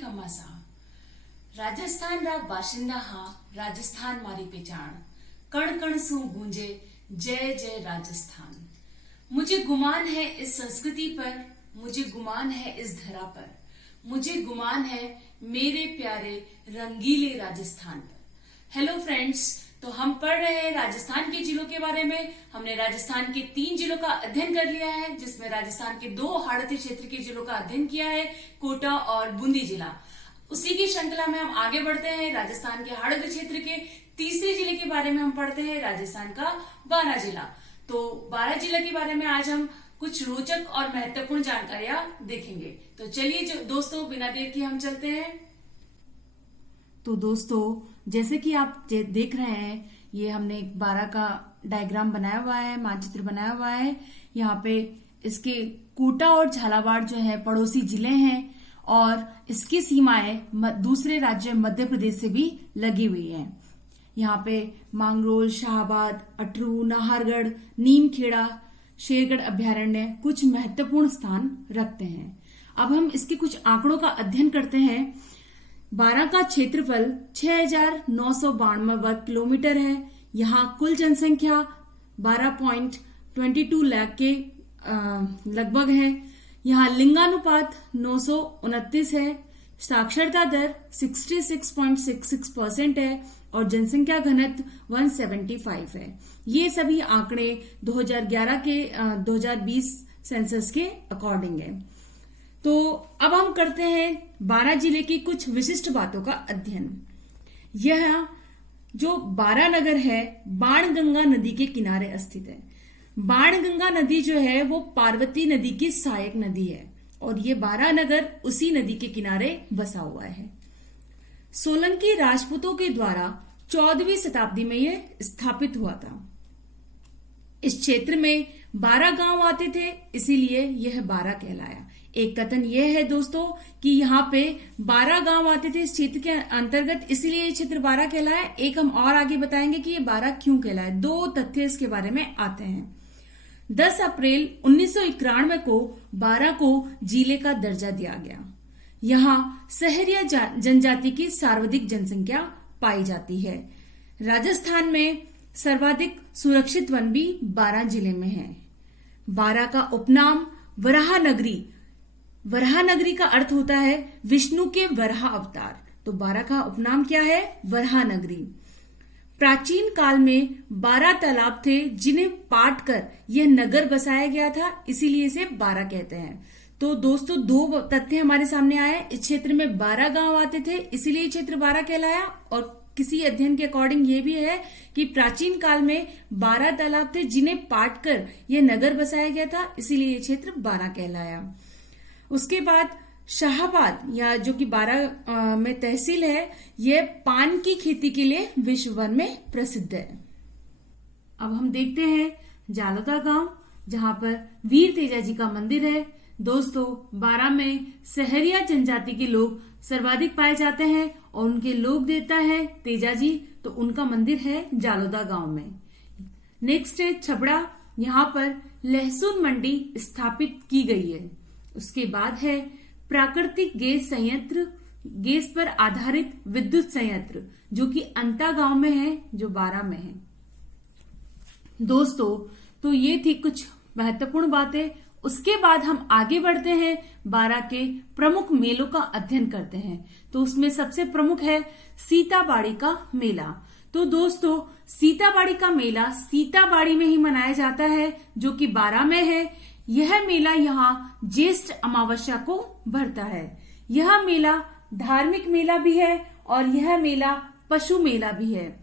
घमासा राजस्थान रा बाशिंदा हा राजस्थान मारी पहचान कण कण सु गूंजे जय जय राजस्थान। मुझे गुमान है इस संस्कृति पर, मुझे गुमान है इस धरा पर, मुझे गुमान है मेरे प्यारे रंगीले राजस्थान पर। हेलो फ्रेंड्स, तो हम पढ़ रहे हैं राजस्थान के जिलों के बारे में। हमने राजस्थान के 3 जिलों का अध्ययन कर लिया है, जिसमें राजस्थान के 2 हाड़ौती क्षेत्र के जिलों का अध्ययन किया है, कोटा और बूंदी जिला। उसी की श्रृंखला में हम आगे बढ़ते हैं। राजस्थान के हाड़ौती क्षेत्र के तीसरे जिले के बारे में हम पढ़ते हैं, राजस्थान का बारां जिला। तो बारां जिला के बारे में आज हम कुछ रोचक और महत्वपूर्ण जानकारियां देखेंगे। तो चलिए दोस्तों, बिना देर के हम चलते हैं। तो दोस्तों, जैसे कि आप देख रहे हैं, ये हमने एक बारां का डायग्राम बनाया हुआ है, मानचित्र बनाया हुआ है। यहाँ पे इसके कोटा और झालावाड़ जो है पड़ोसी जिले हैं और इसकी सीमाएं दूसरे राज्य मध्य प्रदेश से भी लगी हुई हैं। यहाँ पे मांगरोल, शाहबाद, अटरू, नाहरगढ़, नीमखेड़ा, शेरगढ़ अभ्यारण्य कुछ महत्वपूर्ण स्थान रखते हैं। अब हम इसके कुछ आंकड़ों का अध्ययन करते हैं। बारां का क्षेत्रफल 6,992 वर्ग किलोमीटर है। यहाँ कुल जनसंख्या 12.22 लाख के लगभग है। यहाँ लिंगानुपात 929 है। साक्षरता दर 66.66% है और जनसंख्या घनत्व 175 है। ये सभी आंकड़े 2020 सेंसस के अकॉर्डिंग है। तो अब हम करते हैं बारां जिले की कुछ विशिष्ट बातों का अध्ययन। यह जो बारां नगर है, बाणगंगा नदी के किनारे स्थित है। बाणगंगा नदी जो है वो पार्वती नदी की सहायक नदी है और ये बारां नगर उसी नदी के किनारे बसा हुआ है। सोलंकी राजपूतों के द्वारा 14वीं शताब्दी में यह स्थापित हुआ था। इस क्षेत्र में 12 गांव आते थे, इसीलिए यह बारां कहलाया। एक कथन यह है दोस्तों कि यहाँ पे 12 गांव आते थे इस क्षेत्र के अंतर्गत, इसीलिए ये क्षेत्र बारां कहलाया। एक हम और आगे बताएंगे कि ये बारां क्यों कहलाया। 2 तथ्य इसके बारे में आते हैं। 10 अप्रैल 1991 को बारां को जिले का दर्जा दिया गया। यहाँ सहरिया जनजाति की सर्वाधिक जनसंख्या पाई जाती है। राजस्थान में सर्वाधिक सुरक्षित वन भी बारां जिले में है। बारां का उपनाम वराह नगरी, वराह नगरी का अर्थ होता है विष्णु के वराह अवतार। तो बारां का उपनाम क्या है? वराह नगरी। प्राचीन काल में 12 तालाब थे जिन्हें पाट कर यह नगर बसाया गया था, इसीलिए इसे बारां कहते हैं। तो दोस्तों, 2 तथ्य हमारे सामने आए। इस क्षेत्र में 12 गांव आते थे, इसीलिए क्षेत्र बारां कहलाया। और किसी अध्ययन के अकॉर्डिंग ये भी है कि प्राचीन काल में 12 तालाब थे जिन्हें पाट कर यह नगर बसाया गया था, इसीलिए ये क्षेत्र बारां कहलाया। उसके बाद शाहबाद, या जो कि बारां में तहसील है, यह पान की खेती के लिए विश्व भर में प्रसिद्ध है। अब हम देखते हैं जालोदा गांव, जहां पर वीर तेजा जी का मंदिर है। दोस्तों, बारां में सहरिया जनजाति के लोग सर्वाधिक पाए जाते हैं और उनके लोक देवता है तेजा जी, तो उनका मंदिर है जालोदा गांव में। नेक्स्ट है छबड़ा, यहाँ पर लहसुन मंडी स्थापित की गई है। उसके बाद है प्राकृतिक गैस संयंत्र, गैस पर आधारित विद्युत संयंत्र, जो कि अंता गांव में है, जो बारां में है। दोस्तों, तो ये थी कुछ महत्वपूर्ण बातें। उसके बाद हम आगे बढ़ते हैं, बारां के प्रमुख मेलों का अध्ययन करते हैं। तो उसमें सबसे प्रमुख है सीताबाड़ी का मेला। तो दोस्तों, सीताबाड़ी का मेला सीताबाड़ी में ही मनाया जाता है, जो कि बारां में है। यह मेला यहाँ ज्येष्ठ अमावस्या को भरता है। यह मेला धार्मिक मेला भी है और यह मेला पशु मेला भी है।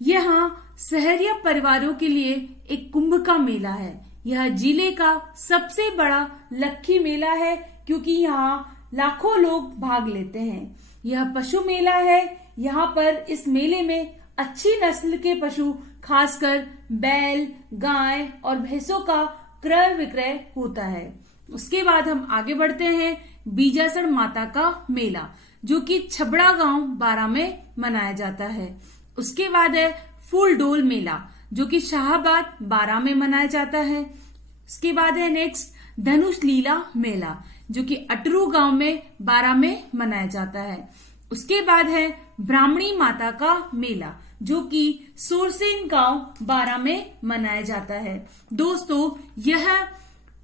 यहाँ सहरिया परिवारों के लिए एक कुंभ का मेला है। यह जिले का सबसे बड़ा लक्खी मेला है, क्योंकि यहाँ लाखों लोग भाग लेते हैं। यह पशु मेला है। यहाँ पर इस मेले में अच्छी नस्ल के पशु, खासकर बैल, गाय और भैंसों का क्रय विक्रय होता है। उसके बाद हम आगे बढ़ते हैं बीजासर माता का मेला, जो कि छबड़ा गांव बारां में मनाया जाता है। उसके बाद है फूलडोल मेला, जो कि शाहबाद बारां में मनाया जाता है। उसके बाद है नेक्स्ट धनुष लीला मेला। जो कि अटरू गांव में बारा में मनाया जाता है। उसके बाद है ब्राह्मणी माता का मेला, जो कि सोरसेन गांव बारा में मनाया जाता है। दोस्तों, यह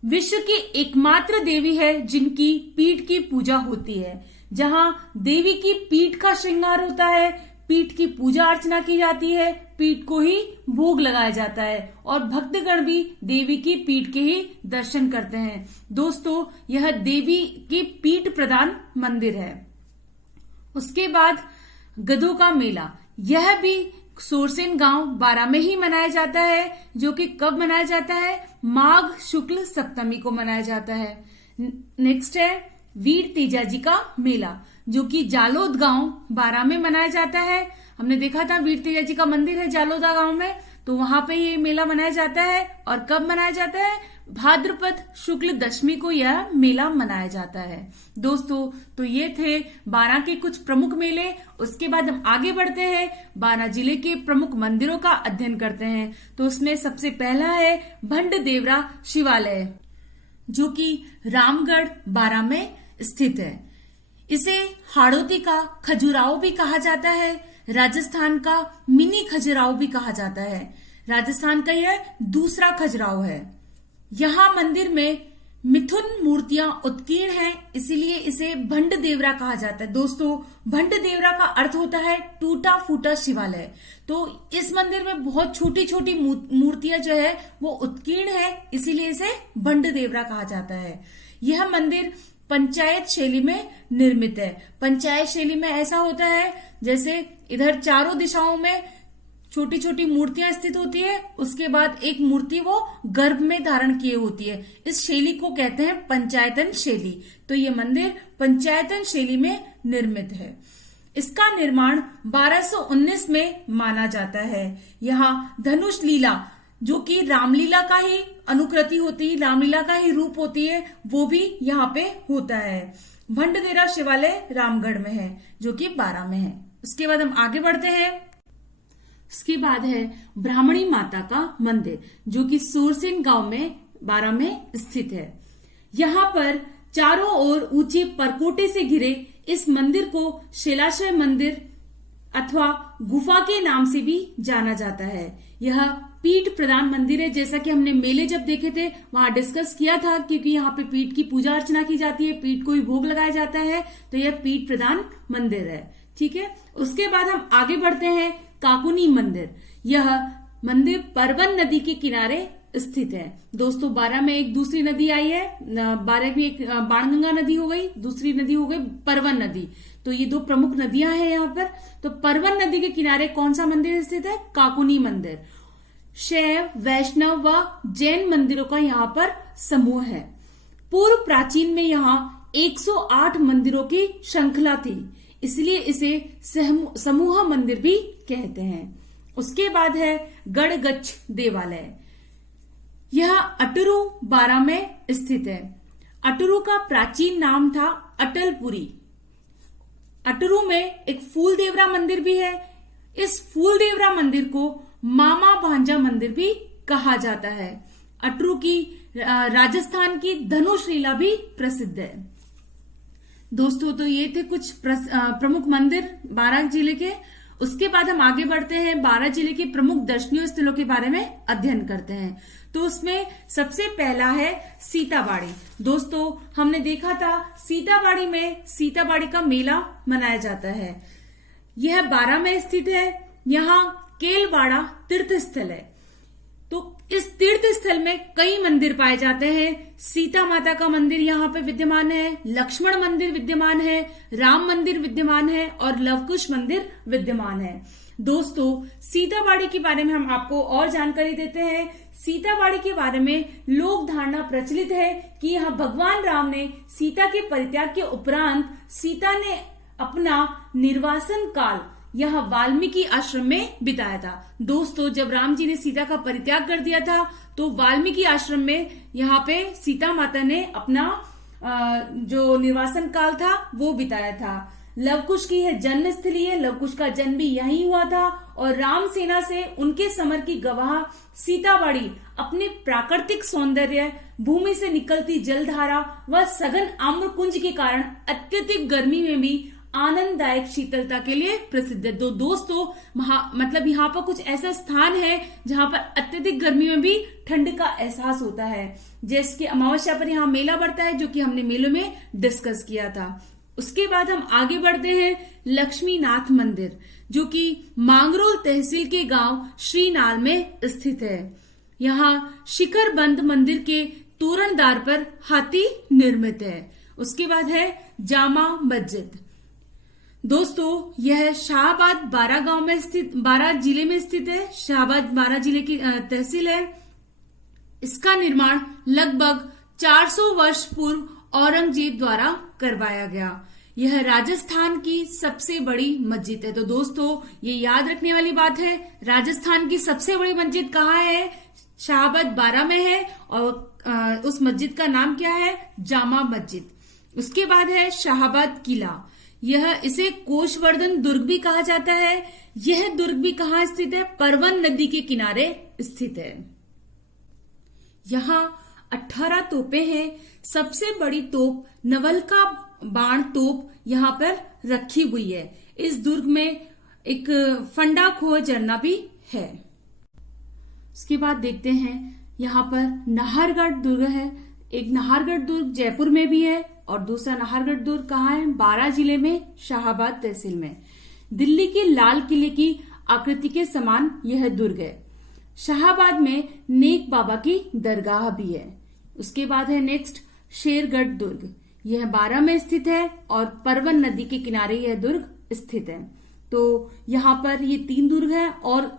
विश्व की एकमात्र देवी है जिनकी पीठ की पूजा होती है। जहां देवी की पीठ का श्रृंगार होता है, पीठ की पूजा अर्चना की जाती है, पीठ को ही भोग लगाया जाता है और भक्तगण भी देवी की पीठ के ही दर्शन करते हैं। दोस्तों, यह देवी की पीठ प्रदान मंदिर है। उसके बाद गधों का मेला, यह भी सोरसेन गांव बारा में ही मनाया जाता है, जो कि कब मनाया जाता है? माघ शुक्ल सप्तमी को मनाया जाता है। नेक्स्ट है वीर तेजाजी का मेला, जो कि जालोद गांव बारा में मनाया जाता है। हमने देखा था वीर तेजाजी का मंदिर है जालोदा गांव में, तो वहां पे ये मेला मनाया जाता है। और कब मनाया जाता है? भाद्रपद शुक्ल दशमी को यह मेला मनाया जाता है। दोस्तों, तो ये थे बारा के कुछ प्रमुख मेले। उसके बाद हम आगे बढ़ते हैं, बारा जिले के प्रमुख मंदिरों का अध्ययन करते हैं। तो उसमें सबसे पहला है भंड देवरा शिवालय, जो कि रामगढ़ बारा में स्थित है। इसे हाड़ौती का खजुराहो भी कहा जाता है, राजस्थान का मिनी खजुराहो भी कहा जाता है। राजस्थान का यह दूसरा खजुराहो है। यहाँ मंदिर में मिथुन मूर्तियां उत्कीर्ण हैं, इसीलिए इसे भंड देवरा कहा जाता है। दोस्तों, भंड देवरा का अर्थ होता है टूटा फूटा शिवालय। तो इस मंदिर में बहुत छोटी छोटी मूर्तियां जो है वो उत्कीर्ण है, इसीलिए इसे भंड देवरा कहा जाता है। यह मंदिर पंचायत शैली में निर्मित है। पंचायत शैली में ऐसा होता है जैसे इधर चारों दिशाओं में छोटी छोटी मूर्तियां स्थित होती है, उसके बाद एक मूर्ति वो गर्भ में धारण किए होती है। इस शैली को कहते हैं पंचायतन शैली। तो ये मंदिर पंचायतन शैली में निर्मित है। इसका निर्माण 1219 में माना जाता है। यहाँ धनुष लीला, जो कि रामलीला का ही अनुकृति होती है, रामलीला का ही रूप होती है, वो भी यहाँ पे होता है। भंडदेरा शिवालय रामगढ़ में है, जो कि बारा में है। उसके बाद हम आगे बढ़ते हैं। उसके बाद है ब्राह्मणी माता का मंदिर, जो कि सोरसेन गांव में बारा में स्थित है। यहाँ पर चारों ओर ऊंचे परकोटे से घिरे इस मंदिर को शिलाशय मंदिर अथवा गुफा के नाम से भी जाना जाता है। यह पीठ प्रदान मंदिर है, जैसा कि हमने मेले जब देखे थे वहां डिस्कस किया था, क्योंकि यहाँ पे पीठ की पूजा अर्चना की जाती है, पीठ को ही भोग लगाया जाता है, तो यह पीठ प्रदान मंदिर है। ठीक है। उसके बाद हम आगे बढ़ते हैं काकुनी मंदिर। यह मंदिर परवन नदी के किनारे स्थित है। दोस्तों, बारा में एक दूसरी नदी आई है, बारा में एक बाणगंगा नदी हो गई, दूसरी नदी हो गई परवन नदी। तो ये दो प्रमुख नदियां हैं यहाँ पर। तो परवन नदी के किनारे कौन सा मंदिर स्थित है? काकुनी मंदिर। शैव, वैष्णव व जैन मंदिरों का यहाँ पर समूह है। पूर्व प्राचीन में यहाँ 108 मंदिरों की श्रृंखला थी, इसलिए इसे समूह मंदिर भी कहते हैं। उसके बाद है गढ़गच्छ देवालय। यह अटरू बारा में स्थित है। अटरू का प्राचीन नाम था अटलपुरी। अटरू में एक फूल देवरा मंदिर भी है। इस फूल देवरा मंदिर को मामा भांजा मंदिर भी कहा जाता है। अटरू की राजस्थान की धनुष लीला भी प्रसिद्ध है। दोस्तों, तो ये थे कुछ प्रमुख मंदिर बारा जिले के। उसके बाद हम आगे बढ़ते हैं, बारा जिले के प्रमुख दर्शनीय स्थलों के बारे में अध्ययन करते हैं। तो उसमें सबसे पहला है सीताबाड़ी। दोस्तों, हमने देखा था सीताबाड़ी में सीताबाड़ी का मेला मनाया जाता है। यह बारा में स्थित है। यहाँ केलवाड़ा तीर्थ स्थल है। तो इस तीर्थ स्थल में कई मंदिर पाए जाते हैं। सीता माता का मंदिर यहाँ पे विद्यमान है, लक्ष्मण मंदिर विद्यमान है, राम मंदिर विद्यमान है और लवकुश मंदिर विद्यमान है। दोस्तों, सीताबाड़ी के बारे में हम आपको और जानकारी देते हैं। सीताबाड़ी के बारे में लोक धारणा प्रचलित है कि यहाँ भगवान राम ने सीता के परित्याग के उपरांत सीता ने अपना निर्वासन काल यहाँ वाल्मीकि आश्रम में बिताया था। दोस्तों, जब राम जी ने सीता का परित्याग कर दिया था तो वाल्मीकि आश्रम में यहाँ पे सीता माता ने अपना जो निर्वासन काल था वो बिताया था। लवकुश की यह जन्मस्थली है। लवकुश का जन्म भी यहीं हुआ था और राम सेना से उनके समर की गवाह सीताबाड़ी अपने प्राकृतिक सौंदर्य, भूमि से निकलती जलधारा व सघन आम्र कुंज के कारण अत्यधिक गर्मी में भी आनंददायक शीतलता के लिए प्रसिद्ध है। तो दोस्तों मतलब यहाँ पर कुछ ऐसा स्थान है जहां पर अत्यधिक गर्मी में भी ठंड का एहसास होता है। जैसे कि अमावस्या पर यहाँ मेला बढ़ता है, जो कि हमने मेलों में डिस्कस किया था। उसके बाद हम आगे बढ़ते हैं लक्ष्मीनाथ मंदिर, जो कि मांगरोल तहसील के गांव श्रीनाल में स्थित है। यहाँ शिखर बंद मंदिर के तोरणदार पर हाथी निर्मित है। उसके बाद है जामा मस्जिद। दोस्तों यह शाहबाद बारा जिले में स्थित है। शाहबाद बारा जिले की तहसील है। इसका निर्माण लगभग 400 वर्ष पूर्व औरंगजेब द्वारा करवाया गया। यह राजस्थान की सबसे बड़ी मस्जिद है। तो दोस्तों ये याद रखने वाली बात है, राजस्थान की सबसे बड़ी मस्जिद कहाँ है? शाहबाद बारा में है और उस मस्जिद का नाम क्या है? जामा मस्जिद। उसके बाद है शाहबाद किला। इसे कोशवर्धन दुर्ग भी कहा जाता है। यह दुर्ग भी कहाँ स्थित है? परवन नदी के किनारे स्थित है। यहाँ 18 तोपें हैं। सबसे बड़ी तोप नवलका बाण तोप यहाँ पर रखी हुई है। इस दुर्ग में एक फंडा खोह झरना भी है। उसके बाद देखते हैं यहाँ पर नाहरगढ़ दुर्ग है। एक नाहरगढ़ दुर्ग जयपुर में भी है और दूसरा नाहरगढ़ दुर्ग कहाँ है? बारा जिले में, शाहबाद तहसील में। दिल्ली के लाल किले की आकृति के समान यह दुर्ग है। शाहबाद में नेक बाबा की दरगाह भी है। उसके बाद है नेक्स्ट शेरगढ़ दुर्ग। यह बारा में स्थित है और परवन नदी के किनारे यह दुर्ग स्थित है। तो यहाँ पर ये 3 दुर्ग हैं और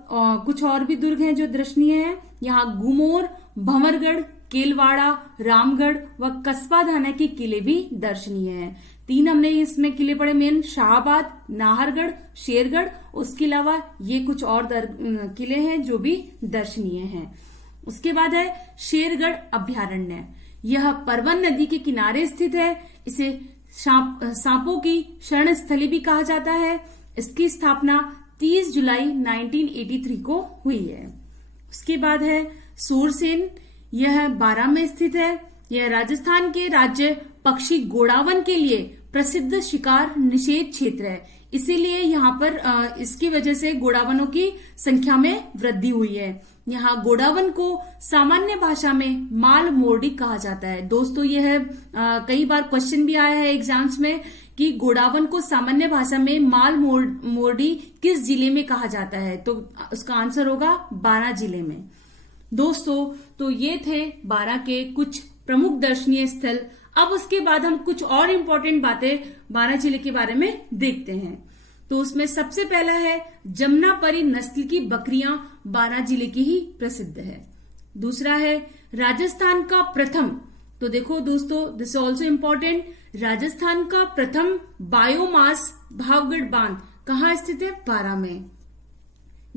कुछ और भी दुर्ग हैं जो दर्शनीय हैं। यहाँ गुमोर, भंवरगढ़, केलवाड़ा, रामगढ़ व कस्बा धाना के किले भी दर्शनीय हैं। 3 हमने इसमें किले पढ़े मेन, शाहबाद, नाहरगढ़, शेरगढ़। उसके अलावा ये कुछ और किले हैं जो भी दर्शनीय हैं। उसके बाद है शेरगढ़ अभ्यारण्य। यह परवन नदी के किनारे स्थित है। इसे सांपों की शरण स्थली भी कहा जाता है। इसकी स्थापना 30 जुलाई 1983 को हुई है। उसके बाद है सूरसेन। यह बारा में स्थित है। यह राजस्थान के राज्य पक्षी गोडावन के लिए प्रसिद्ध शिकार निषेध क्षेत्र है। इसीलिए यहाँ पर इसकी वजह से गोडावनों की संख्या में वृद्धि हुई है। यहाँ गोडावन को सामान्य भाषा में माल मोरडी कहा जाता है। दोस्तों यह कई बार क्वेश्चन भी आया है एग्जाम्स में कि गोडावन को सामान्य भाषा में माल मोरडी किस जिले में कहा जाता है? तो उसका आंसर होगा बारा जिले में। दोस्तों तो ये थे बारा के कुछ प्रमुख दर्शनीय स्थल। अब उसके बाद हम कुछ और इम्पोर्टेंट बातें बारा जिले के बारे में देखते हैं। तो उसमें सबसे पहला है जमुनापरी नस्ल की बकरियां बारा जिले की ही प्रसिद्ध है। दूसरा है राजस्थान का प्रथम, तो देखो दोस्तों दिस ऑल्सो इम्पोर्टेंट, राजस्थान का प्रथम बायोमास भावगढ़ बांध कहाँ स्थित है? बारा में।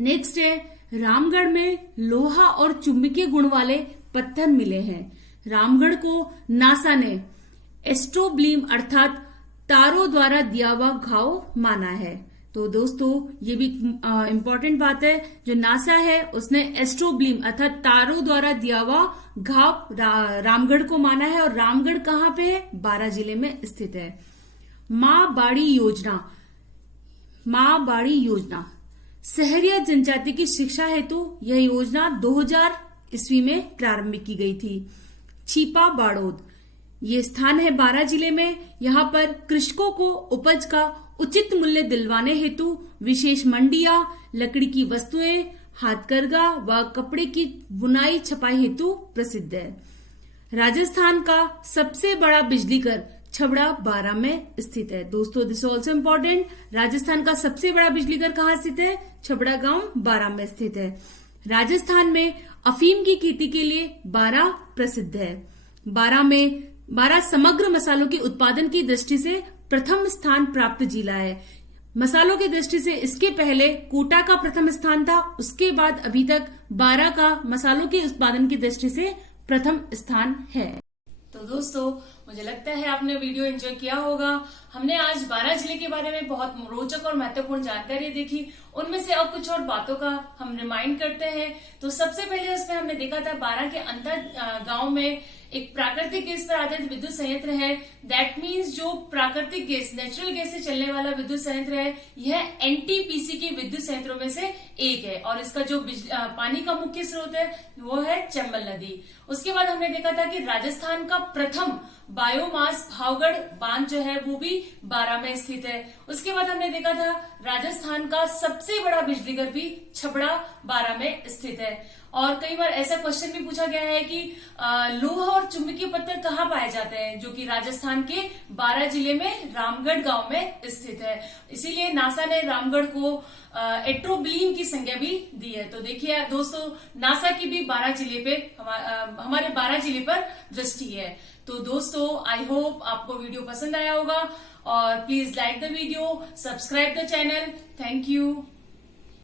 नेक्स्ट है रामगढ़ में लोहा और चुंबकीय गुण वाले पत्थर मिले हैं। रामगढ़ को नासा ने एस्ट्रोब्लीम अर्थात तारों द्वारा दिया हुआ घाव माना है। तो दोस्तों ये भी इम्पोर्टेंट बात है, जो नासा है उसने एस्ट्रोब्लीम अर्थात तारों द्वारा दिया हुआ घाव रामगढ़ को माना है। और रामगढ़ कहाँ पे है? बारा जिले में स्थित है। माँ बाड़ी योजना शहरिया जनजाति की शिक्षा हेतु यह योजना 2000 ईस्वी में प्रारंभ की गई थी। छिपा बाड़ोद ये स्थान है बारा जिले में। यहाँ पर कृषकों को उपज का उचित मूल्य दिलवाने हेतु विशेष मंडियां, लकड़ी की वस्तुएं, हाथकरघा व कपड़े की बुनाई छपाई हेतु प्रसिद्ध है। राजस्थान का सबसे बड़ा बिजली घर छबड़ा बारा में स्थित है। दोस्तों दिस ऑल्सो इम्पोर्टेंट, राजस्थान का सबसे बड़ा बिजली घर कहाँ स्थित है? छबड़ा गांव बारा में स्थित है। राजस्थान में अफीम की खेती के लिए बारा प्रसिद्ध है। बारा समग्र मसालों के उत्पादन की दृष्टि से प्रथम स्थान प्राप्त जिला है। मसालों की दृष्टि से इसके पहले कोटा का प्रथम स्थान था, उसके बाद अभी तक बारा का मसालों के उत्पादन की दृष्टि से प्रथम स्थान है। तो दोस्तों, मुझे लगता है आपने वीडियो एंजॉय किया होगा। हमने आज 12 जिले के बारे में बहुत रोचक और महत्वपूर्ण जानकारी देखी। उनमें से अब कुछ और बातों का हम रिमाइंड करते हैं। तो सबसे पहले उसमें हमने देखा था 12 के अंतर गांव में एक प्राकृतिक गैस पर आधारित विद्युत संयंत्र है। दैट मीन्स जो प्राकृतिक गैस, नेचुरल गैस से चलने वाला विद्युत संयंत्र है, यह एनटीपीसी के विद्युत संयंत्रों में से एक है। और इसका जो पानी का मुख्य स्रोत है वो है चंबल नदी। उसके बाद हमने देखा था कि राजस्थान का प्रथम बायोमास भावगढ़ बांध जो है वो भी 12 में स्थित है। उसके बाद हमने देखा था राजस्थान का सबसे बड़ा बिजली घर भी छबड़ा 12 में स्थित है। और कई बार ऐसा क्वेश्चन भी पूछा गया है कि लोहा और चुंबकीय पत्थर कहाँ पाए जाते हैं, जो कि राजस्थान के 12 जिले में रामगढ़ गांव में स्थित है। इसीलिए नासा ने रामगढ़ को एट्रोब्लीन की संज्ञा भी दी है। तो देखिए दोस्तों, नासा की भी 12 जिले पे हमारे 12 जिले पर दृष्टि है। तो दोस्तों, आई होप आपको वीडियो पसंद आया होगा और please like the video, subscribe the channel. Thank you.